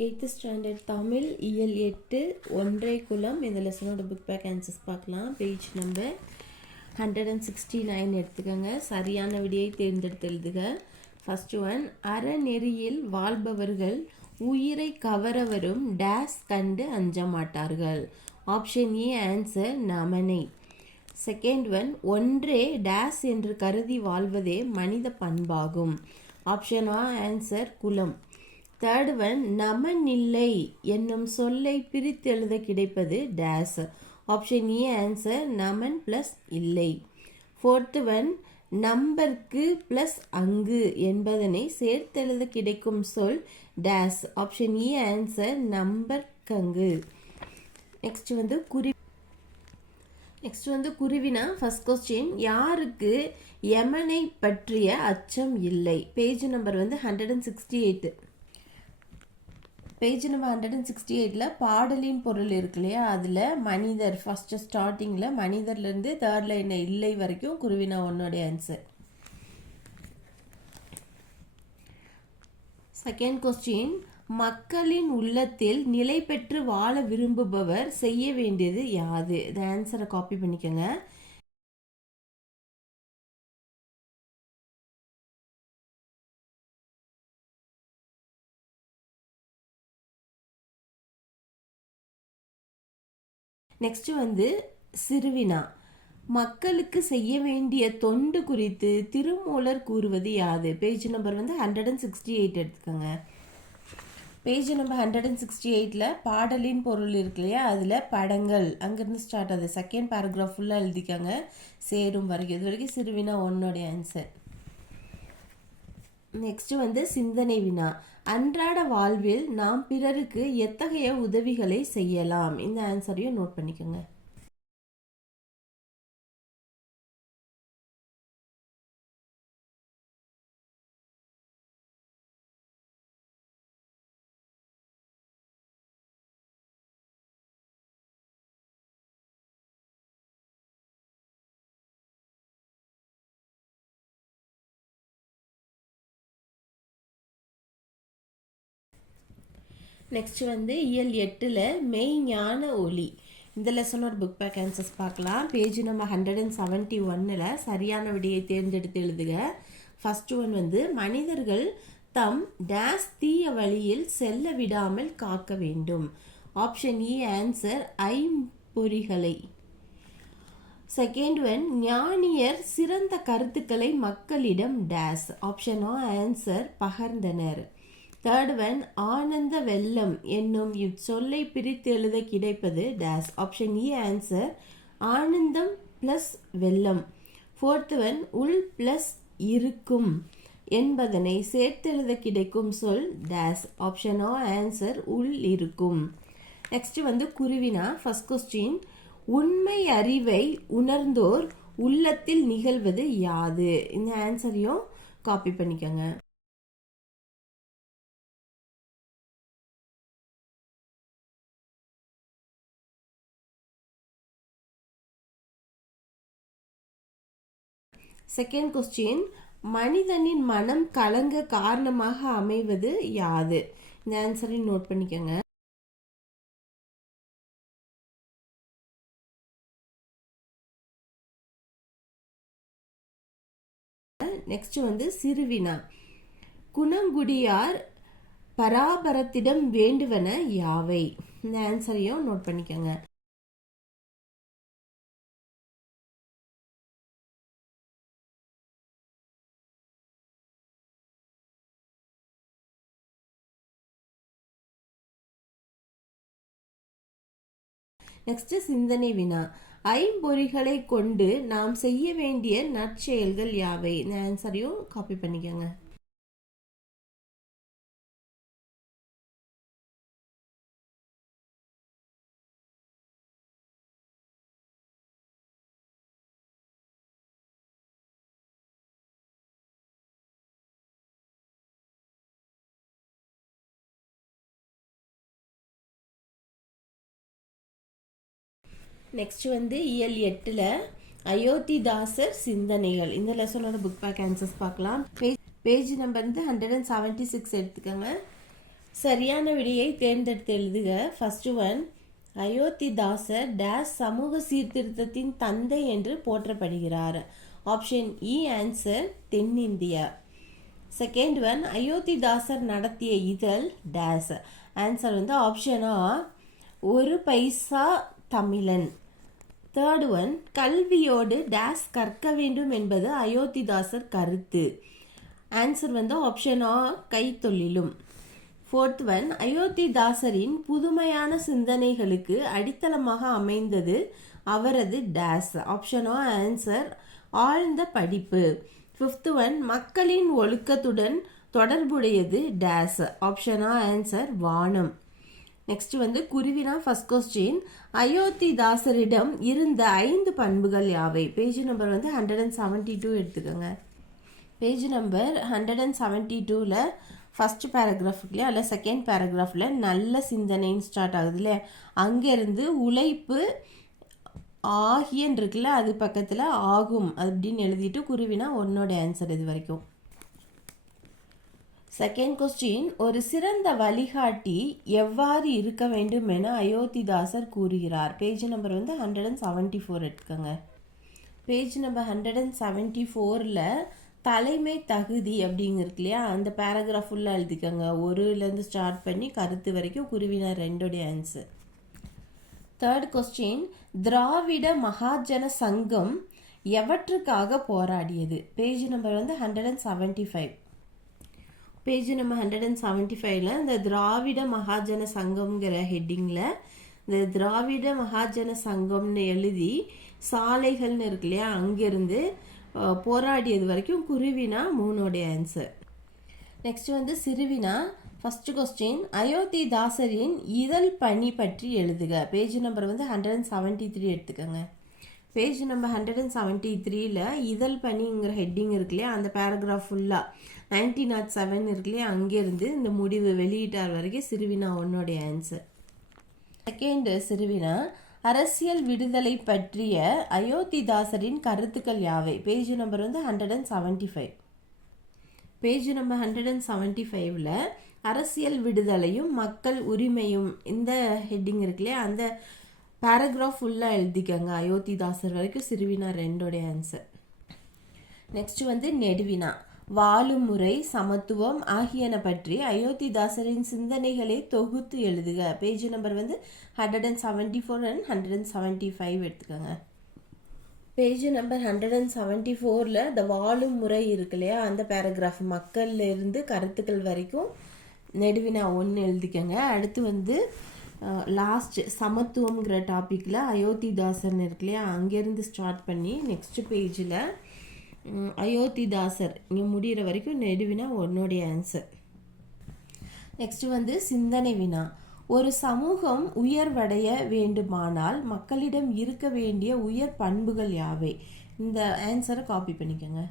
Eighth standard Tamil இயல் எட்டு ஒன்றை குலம். இந்த லெசனோட புக் பேக் ஆன்சர்ஸ் பார்க்கலாம். Page number hundred and sixty nine எடுத்துக்கோங்க. சரியான விடியை தேர்ந்தெடுத்து எழுதுக. ஃபர்ஸ்ட் ஒன் அறநெறியில் வாழ்பவர்கள் உயிரை கவரவரும் டேஸ் கண்டு அஞ்ச மாட்டார்கள். ஆப்ஷன் ஏ ஆன்சர் நமனை. செகண்ட் ஒன் ஒன்றே டேஸ் என்று கருதி வாழ்வதே மனித பண்பாகும். ஆப்ஷன் ஆ ஆன்சர் குலம். தேர்ட் ஒன் நமனில்லை என்னும் சொல்லை பிரித்தெழுத கிடைப்பது டேஸ் ஆப்ஷன் ஏ ஆன்சர் நமன் ப்ளஸ் இல்லை. ஃபோர்த்து ஒன் நம்பர்க்கு ப்ளஸ் அங்கு என்பதனை சேர்த்தெழுத கிடைக்கும் சொல் dash option A answer number Gangu next வந்து குறி நெக்ஸ்ட் வந்து குருவினா ஃபஸ்ட் கொஸ்டின் யாருக்கு யமனை பற்றிய அச்சம் இல்லை? பேஜ் நம்பர் வந்து hundred and sixty eight page number hundred and sixty எயிட்டில் பாடலின் பொருள் இருக்கு இல்லையா? அதில் மனிதர் ஃபஸ்ட்டு ஸ்டார்டிங்கில் மனிதர்லேருந்து தேர்ட் லைனை இல்லை வரைக்கும் குருவினா ஒன்னோடைய ஆன்சர் செகண்ட் கொஸ்டின் மக்களின் உள்ளத்தில் நிலை பெற்று வாழ விரும்புபவர் செய்ய வேண்டியது யாது இந்த ஆன்சரை காப்பி பண்ணிக்கோங்க. நெக்ஸ்ட் வந்து சிறுவினா. மக்களுக்கு செய்ய வேண்டிய தொண்டு குறித்து திருமூலர் கூறுவது யாது? பேஜ் நம்பர் வந்து ஹண்ட்ரட் அண்ட் சிக்ஸ்டி எயிட் எடுத்துக்கோங்க. Page number hundred and sixty எயிட்டில் பாடலின் பொருள் இருக்கு இல்லையா? அதில் படங்கள். அங்கேருந்து ஸ்டார்ட் ஆகுது. செகண்ட் பேராகிராஃப் ஃபுல்லாக எழுதிக்கோங்க. சேரும் வரைக்கும் இது வரைக்கும் சிறுவினா ஒன்னோடைய ஆன்சர் நெக்ஸ்ட்டு வந்து சிந்தனை வினா. அன்றாட வாழ்வில் நாம் பிறருக்கு எத்தகைய உதவிகளை செய்யலாம்? இந்த ஆன்சரையும் நோட் பண்ணிக்கோங்க. நெக்ஸ்ட் வந்து இயல் எட்டில் மெய் ஞான ஒளி. இந்த லெசனோட புக் பேக் ஆன்சர்ஸ் பார்க்கலாம். பேஜ் நம்ம ஹண்ட்ரட் அண்ட் செவன்ட்டி ஒன்னில் சரியான விடையை தேர்ந்தெடுத்து எழுதுக. ஃபர்ஸ்ட் ஒன் வந்து மனிதர்கள் தம் டேஸ் தீய வழியில் செல்ல விடாமல் காக்க வேண்டும். ஆப்ஷன் இ ஆன்சர் ஐம்பொறிகளை செகண்ட் ஒன் ஞானியர் சிறந்த கருத்துக்களை மக்களிடம் டேஸ் ஆப்ஷன் ஆ ஆன்சர் பகர்ந்தனர். தேர்ட் ஒன் ஆனந்த வெள்ளம் என்னும் இச்சொல்லை பிரித்து எழுத கிடைப்பது டேஸ் ஆப்ஷன் இ ஆன்சர் ஆனந்தம் ப்ளஸ் வெள்ளம். ஃபோர்த்துவன் ஒன் உள் ப்ளஸ் இருக்கும் என்பதனை சேர்த்தெழுத கிடைக்கும் சொல் டேஸ் ஆப்ஷன் ஆ ஆன்சர் உள் இருக்கும். நெக்ஸ்ட் வந்து குருவினா ஃபஸ்ட் கொஸ்டின் உண்மை அறிவை உணர்ந்தோர் உள்ளத்தில் நிகழ்வது யாது? இந்த ஆன்சரையும் காப்பி பண்ணிக்கோங்க. செகண்ட் கொஸ்டின் மனிதனின் மனம் கலங்க காரணமாக அமைவது யாது? இந்த ஆன்சரையும் நோட் பண்ணிக்கோங்க. நெக்ஸ்ட் வந்து சிறுவினா. குணங்குடியார் பராபரத்திடம் வேண்டுவன யாவை? இந்த ஆன்சரையும் நோட் பண்ணிக்கோங்க. நெக்ஸ்ட்டு சிந்தனை வினா. ஐம்பொறிகளை கொண்டு நாம் செய்ய வேண்டிய நற்செயல்கள் யாவை? இந்த ஆன்சரையும் காப்பி பண்ணிக்கோங்க. நெக்ஸ்ட் வந்து இயல் எட்டில் அயோத்திதாசர் சிந்தனைகள். இந்த லெசனோட புக் பேக் ஆன்சர்ஸ் பார்க்கலாம். பேஜ் பேஜ் நம்பர் வந்து ஹண்ட்ரட் அண்ட் செவன்ட்டி சிக்ஸ் எடுத்துக்கோங்க. சரியான விடையை தேர்ந்தெடுத்து எழுதுக. ஃபர்ஸ்ட் ஒன் அயோத்திதாசர் டேஸ் சமூக சீர்திருத்தத்தின் தந்தை என்று போற்றப்படுகிறார். ஆப்ஷன் இ ஆன்சர் தென்னிந்தியா. செகண்ட் ஒன் அயோத்திதாசர் நடத்திய இதழ் டேஸ் ஆன்சர் வந்து ஆப்ஷன் ஆ ஒரு பைசா தமிழன். தேர்ட் ஒன் கல்வியோடு டேஸ் கற்க வேண்டும் என்பது அயோத்திதாசர் கருத்து. ஆன்சர் வந்து ஆப்ஷன் ஆ கைத்தொழிலும். ஃபோர்த் ஒன் அயோத்திதாசரின் புதுமையான சிந்தனைகளுக்கு அடித்தளமாக அமைந்தது அவரது டேஸ் ஆப்ஷன் ஆ ஆன்சர் ஆழ்ந்த படிப்பு. ஃபிஃப்த் ஒன் மக்களின் ஒழுக்கத்துடன் தொடர்புடையது டேஸ் ஆப்ஷன் ஆ ஆன்சர் வானம். நெக்ஸ்ட் வந்து குருவினா ஃபர்ஸ்ட் கொஸ்டின் அயோத்திதாசரிடம் இருந்த ஐந்து பண்புகள் யாவை? பேஜ் நம்பர் வந்து ஹண்ட்ரட் அண்ட் செவன்ட்டி டூ எடுத்துக்கோங்க page number hundred and seventy டூவில் ஃபஸ்ட் பேராகிராஃப்லையா இல்லை செகண்ட் பேராகிராஃபில் நல்ல சிந்தனைன்னு ஸ்டார்ட் ஆகுது இல்லையா? அங்கேருந்து உழைப்பு ஆகியன் இருக்குல்ல அது பக்கத்தில் ஆகும் அப்படின்னு எழுதிட்டு குருவினா உன்னோட ஆன்சர் இது வரைக்கும். செகண்ட் கொஸ்டின் ஒரு சிறந்த வழிகாட்டி எவ்வாறு இருக்க வேண்டும் என அயோத்திதாசர் கூறுகிறார். பேஜ் நம்பர் வந்து ஹண்ட்ரட் அண்ட் செவன்ட்டி ஃபோர் எடுத்துக்கோங்க. Page number hundred and seventy ஃபோரில் தலைமை தகுதி அப்படிங்கிறது இல்லையா? அந்த பேராகிராஃப் ஃபுல்லாக எழுதிக்கோங்க. ஒருலேருந்து ஸ்டார்ட் பண்ணி கருத்து வரைக்கும் குருவினர் ரெண்டோடைய answer third question Dravida Mahajana Sangam எவற்றுக்காக போராடியது? பேஜ் நம்பர் வந்து hundred and seventy five page நம்ம ஹண்ட்ரட் அண்ட் செவன்ட்டி ஃபைவ்ல இந்த திராவிட மகாஜன சங்கம்ங்கிற ஹெட்டிங்கில் இந்த திராவிட மகாஜன சங்கம்னு எழுதி சாலைகள்னு இருக்கு இல்லையா அங்கேருந்து போராடியது வரைக்கும் குருவினா மூணோடைய ஆன்சர் நெக்ஸ்ட் வந்து சிறுவினா ஃபஸ்ட்டு கொஸ்டின் அயோத்தி தாசரின் இதழ் பணி பற்றி எழுதுக. பேஜ் நம்பர் வந்து ஹண்ட்ரட் அண்ட் செவன்ட்டி த்ரீ எடுத்துக்கோங்க. Page number hundred and seventy த்ரீல இதழ் பணிங்கிற ஹெட்டிங் இருக்குல்லையா அந்த பேராகிராஃப் ஃபுல்லாக நைன்டீன் நாட் செவன் இருக்குல்லையா அங்கேருந்து இந்த முடிவு வெளியிட்டார் வரைக்கும் சிறுவினா உன்னுடைய ஆன்சர் செகண்ட் சிறுவினா அரசியல் விடுதலை பற்றிய அயோத்திதாசரின் கருத்துக்கள் யாவை? பேஜ் நம்பர் வந்து hundred and seventy five page number hundred and seventy ஃபைவ்ல அரசியல் விடுதலையும் மக்கள் உரிமையும் இந்த ஹெட்டிங் இருக்குல்லையா அந்த பேராகிராஃப் ஃபுல்லாக எழுதிக்கங்க. அயோத்திதாசர் வரைக்கும் சிறுவினா ரெண்டோடைய ஆன்சர் நெக்ஸ்ட் வந்து நெடுவினா. வாழும் முறை சமத்துவம் ஆகியன பற்றி அயோத்திதாசரின் சிந்தனைகளை தொகுத்து எழுதுக. பேஜ் நம்பர் வந்து hundred and seventy four and hundred and seventy five எடுத்துக்கோங்க. Page number hundred and seventy ஃபோரில் இந்த வாழும் முறை இருக்கு இல்லையா? அந்த பேராகிராஃப் மக்கள்லேருந்து கருத்துக்கள் வரைக்கும் நெடுவினா ஒன்று எழுதிக்கங்க. அடுத்து வந்து லாஸ்ட் சமத்துவங்கிற டாப்பிக்கில் அயோத்திதாசன் இருக்கு இல்லையா அங்கேருந்து ஸ்டார்ட் பண்ணி நெக்ஸ்ட் பேஜில் அயோத்திதாசர் இங்கே முடிகிற வரைக்கும் நெடுவினா உன்னுடைய ஆன்சர் நெக்ஸ்ட் வந்து சிந்தனை வினா. ஒரு சமூகம் உயர்வடைய வேண்டுமானால் மக்களிடம் இருக்க வேண்டிய உயர் பண்புகள் யாவை? இந்த ஆன்சரை காப்பி பண்ணிக்கோங்க.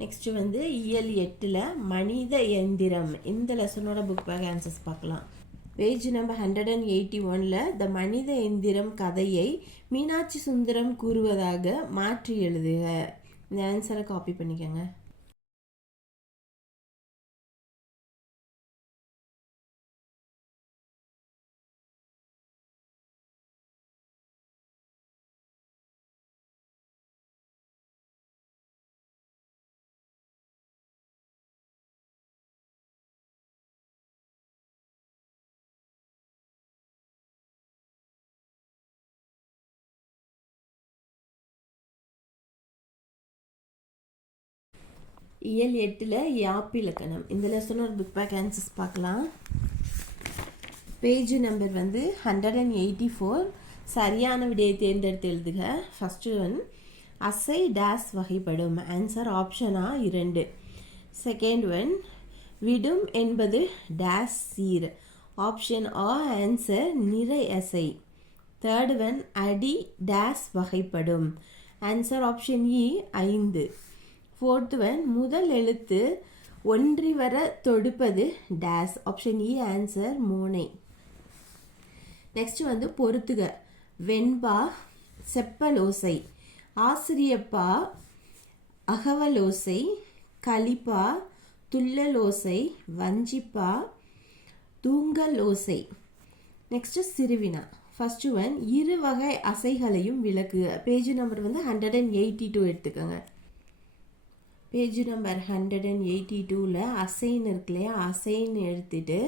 நெக்ஸ்ட்டு வந்து இயல் எட்டில் மனித எந்திரம். இந்த லெசனோட புக் பேக் ஆன்சர்ஸ் பார்க்கலாம். Page number hundred and eighty ஒனில் த மனித எந்திரம் கதையை மீனாட்சி சுந்தரம் கூறுவதாக மாற்றி எழுதுக. இந்த ஆன்சரை காப்பி பண்ணிக்கோங்க. இயல் எட்டில் யாப்பிலக்கணம் இந்த லெசனோட புக் பேக் ஆன்சர்ஸ் பார்க்கலாம். பேஜ் நம்பர் வந்து ஹண்ட்ரட் அண்ட் எயிட்டி ஃபோர் சரியான விடையை தேர்ந்தெடுத்து எழுதுக. ஃபஸ்ட்டு ஒன் அசை டேஸ் வகைப்படும். ஆன்சர் ஆப்ஷனா இரண்டு. செகண்ட் ஒன் விடும் என்பது டேஸ் சீர். ஆப்ஷன் ஆ ஆன்சர் நிறை அசை. தேர்ட் ஒன் அடி டேஸ் வகைப்படும். ஆன்சர் ஆப்ஷன் இ ஐந்து. ஃபோர்த் ஒன் முதல் எழுத்து ஒன்றி வர தொடுப்பது டேஸ் ஆப்ஷன் இ ஆன்சர் மோனை நெக்ஸ்ட் வந்து பொறுத்துக. வெண்பா செப்பலோசை. ஆசிரியப்பா அகவலோசை. கலிப்பா துள்ளலோசை. வஞ்சிப்பா தூங்கலோசை. நெக்ஸ்ட் சிறுவினா. ஃபர்ஸ்ட் ஒன் இரு வகை அசைகளையும் விளக்குக. பேஜ் நம்பர் வந்து ஹண்ட்ரட் அண்ட் எயிட்டி டூ எடுத்துக்கோங்க. Page number hundred and eighty டூவில் அசைன் இருக்கு இல்லையா? அசைன் எடுத்துட்டு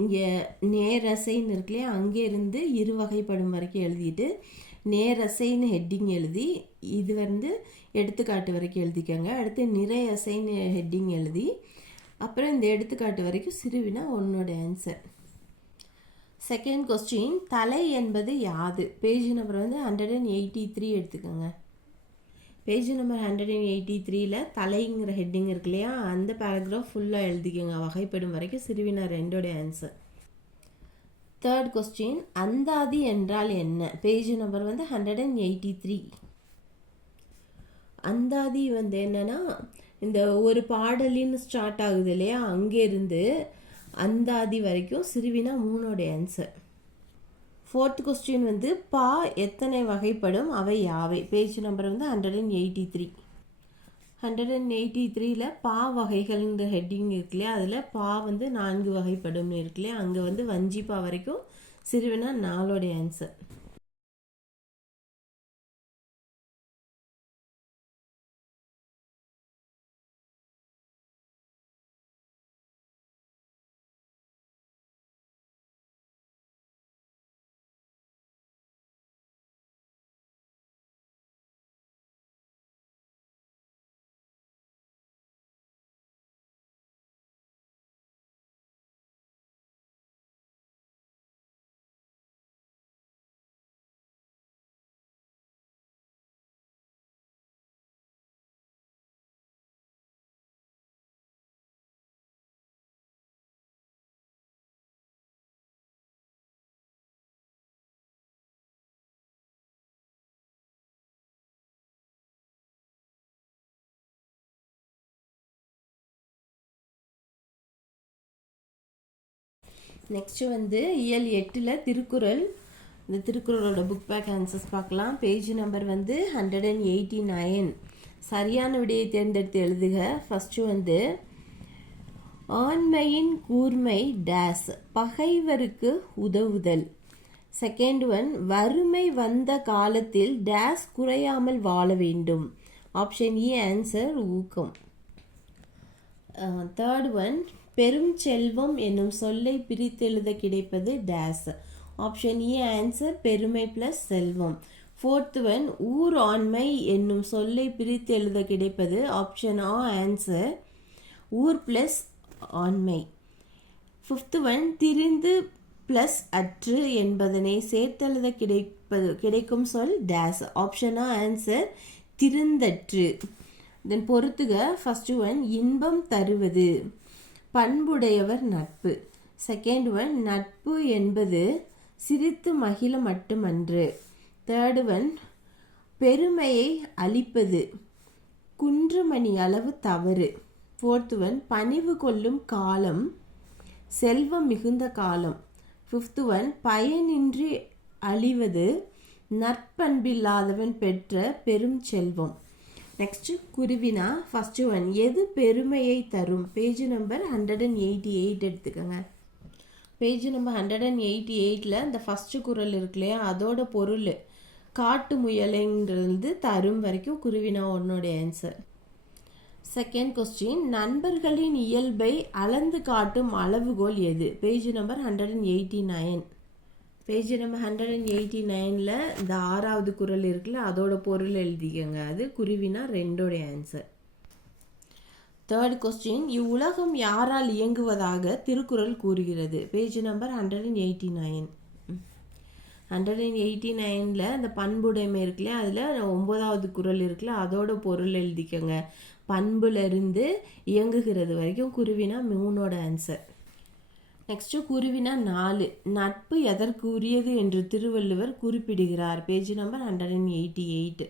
இங்கே நேரசைன்னு இருக்கு இல்லையா? அங்கேருந்து இரு வகைப்படும் வரைக்கும் எழுதிட்டு நேரசைன்னு ஹெட்டிங் எழுதி இது வந்து எடுத்துக்காட்டு வரைக்கும் எழுதிக்கோங்க. அடுத்து நிறை அசைன்னு ஹெட்டிங் எழுதி அப்புறம் இந்த எடுத்துக்காட்டு வரைக்கும் சிறுவினா உன்னோட ஆன்சர் செகண்ட் கொஸ்டின் தலை என்பது யாது? பேஜ் நம்பர் வந்து ஹண்ட்ரட் அண்ட் எயிட்டி த்ரீ எடுத்துக்கோங்க. Page number hundred and eighty த்ரீல தலைங்கிற ஹெட்டிங் இருக்கு இல்லையா? அந்த பேராகிராஃப் ஃபுல்லாக எழுதிக்கோங்க. வகைப்படும் வரைக்கும் சிறுவினா ரெண்டோட ஆன்சர் தேர்ட் கொஸ்டின் அந்தாதி என்றால் என்ன? பேஜ் நம்பர் வந்து ஹண்ட்ரட் அண்ட் எயிட்டி த்ரீ அந்தாதி வந்து என்னென்னா இந்த ஒரு பாடலின்னு ஸ்டார்ட் ஆகுது இல்லையா? அங்கேருந்து அந்தாதி வரைக்கும் சிறுவினா மூணோடைய ஆன்சர் ஃபோர்த் கொஸ்டின் வந்து பா எத்தனை வகைப்படும்? அவை யாவை? பேஜ் நம்பர் வந்து hundred and eighty three hundred and eighty த்ரீயில் பா வகைகள்ன்ற ஹெட்டிங் இருக்கு இல்லையா? அதில் பா வந்து நான்கு வகைப்படும்னு இருக்கு இல்லையா? அங்கே வந்து வஞ்சிப்பா வரைக்கும் சிறுவினா நாலோடைய ஆன்சர் நெக்ஸ்ட்டு வந்து இயல் எட்டில் திருக்குறள். இந்த திருக்குறளோட புக் பேக் ஆன்சர்ஸ் பார்க்கலாம். பேஜ் நம்பர் வந்து ஹண்ட்ரட் அண்ட் எயிட்டி நைன் சரியான விடையை தேர்ந்தெடுத்து எழுதுக. ஃபஸ்ட்டு வந்து ஆண்மையின் கூர்மை டேஸ் பகைவருக்கு உதவுதல். செகண்ட் ஒன் வறுமை வந்த காலத்தில் டேஸ் குறையாமல் வாழ வேண்டும். ஆப்ஷன் இ ஆன்சர் ஊக்கம். Uh, தேர்ட் ஒன் பெரும் செல்வம் என்னும் சொல்லை பிரித்தெழுத கிடைப்பது டேஸ் ஆப்ஷன் ஏ ஆன்சர் பெருமை ப்ளஸ் செல்வம் ஃபோர்த் ஒன் ஊர் ஆண்மை என்னும் சொல்லை பிரித்து எழுத கிடைப்பது ஆப்ஷன் ஆ ஆன்சர் ஊர் ப்ளஸ் ஆண்மை ஃபிஃப்த் ஒன் திரிந்து ப்ளஸ் அற்று என்பதனை சேர்த்தெழுத கிடைப்பது கிடைக்கும் சொல் டேஸ் ஆப்ஷன் ஆ ஆன்சர் திருந்தற்று தென் பொறுத்துக ஃபஸ்ட்டு ஒன் இன்பம் தருவது பண்புடையவர் நட்பு. செகண்ட் ஒன் நட்பு என்பது சிரித்து மகிழ மட்டுமன்று. தேர்டு ஒன் பெருமையை அளிப்பது குன்றுமணி அளவு தவறு. ஃபோர்த் ஒன் பணிவு கொள்ளும் காலம் செல்வம் மிகுந்த காலம். ஃபிஃப்த் ஒன் பயனின்றி அழிவது நற்பண்பில்லாதவன் பெற்ற பெரும் செல்வம். நெக்ஸ்ட் குருவினா ஃபஸ்ட்டு ஒன் எது பெருமையை தரும்? Page number hundred and eighty eight எடுத்துக்கோங்க. Page number hundred and eighty எயிட்டில் இந்த ஃபஸ்ட்டு குரல் இருக்கு இல்லையா? அதோட பொருள் காட்டு முயலைங்கிறது தரும் வரைக்கும் குருவினா உன்னோடைய ஆன்சர் செகண்ட் கொஸ்டின் நண்பர்களின் இயல்பை அளந்து காட்டும் அளவுகோல் எது? Page number hundred and eighty nine page number hundred and eighty நைனில் இந்த ஆறாவது குரல் இருக்குல்ல அதோட பொருள் எழுதிக்கங்க. அது குருவினா ரெண்டோடைய ஆன்சர் தேர்ட் கொஸ்டின் இவ்வுலகம் யாரால் இயங்குவதாக திருக்குறள் கூறுகிறது? Page number hundred and eighty nine hundred and eighty நைனில் அந்த பண்புடைமை இருக்குல்ல அதில் ஒம்பதாவது குரல் இருக்குல்ல அதோட பொருள் எழுதிக்கங்க. பண்புலேருந்து இயங்குகிறது வரைக்கும் குருவினா மூணோட ஆன்சர் நெக்ஸ்ட்டு குருவினா நாலு. நட்பு எதற்கு உரியது என்று திருவள்ளுவர் குறிப்பிடுகிறார். Page number hundred and eighty eight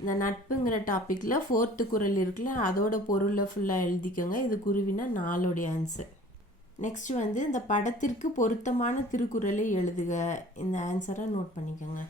இந்த நட்புங்கிற டாப்பிக்கில் ஃபோர்த்து குரல் இருக்குல்ல அதோட பொருளை ஃபுல்லாக எழுதிக்கோங்க. இது குருவினா நாலோடைய ஆன்சர் நெக்ஸ்ட் வந்து இந்த படத்திற்கு பொருத்தமான திருக்குறளை எழுதுக. இந்த ஆன்சரை நோட் பண்ணிக்கோங்க.